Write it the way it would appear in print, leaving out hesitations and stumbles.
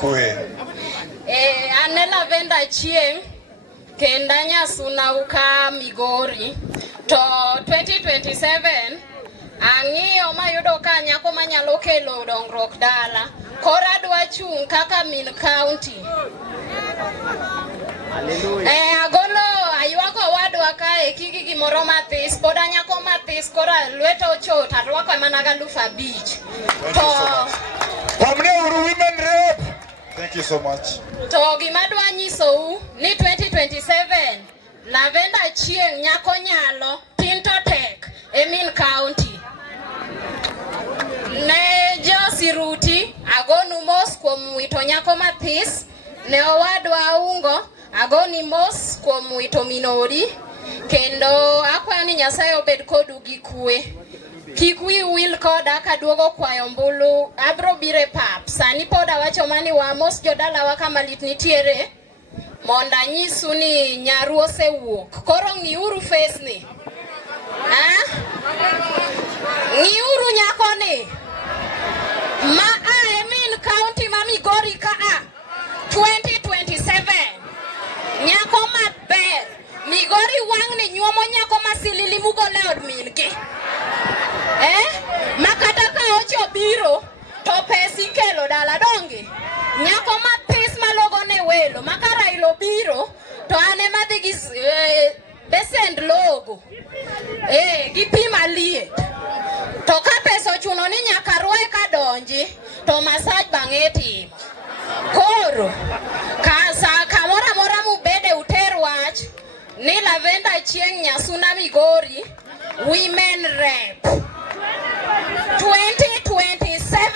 Ane Lavendah Achieng kenda nyasuna uka Migori to 2027 ang'iyo mayudo ka nyako manyalo kelo dongruok dala kora dwa chung kaka min county. Agolo ayuako wadwa kae kiki gimoro mathis poda nyako mathis kora lweto chot arwako mana ga 5,000 women rep. Thank you so much. To gimadwa nyisou ni 2027 Lavendah Achieng nyako nyalo tinto tek e min county. Ne josiruti agonu mos kuom wito nyako mathis, ne owadwa Aungo agoni mos kuom wito minori, kendo akwayo ni Nyasaye obed kodu gi kwe. Kik wi wil koda kaduogo kwayo mbulu abro bire pap sani poda wacho mani wa mos jodala wa kama lit nitiere monda nyisu ni nyaru osewuok koro ng'iuru face ni ng'iuru nyako ni ma ae min county ma Migori ka 2027 nyako maber Migori wang ni nyuomo nyako masilili mugole od min gi makata ka ocho biro to pesi kelo dala dongi nyako mathis malogo ne welo makara ilo biro to ane madhi gi besend logo gi pima liet to ka peso chuno ni nyaka rwe ka donji to massage bang'e timo koro kasa kamora mora mubede uter wach ni Lavendah Achieng nyasuna Migori women rep 2027.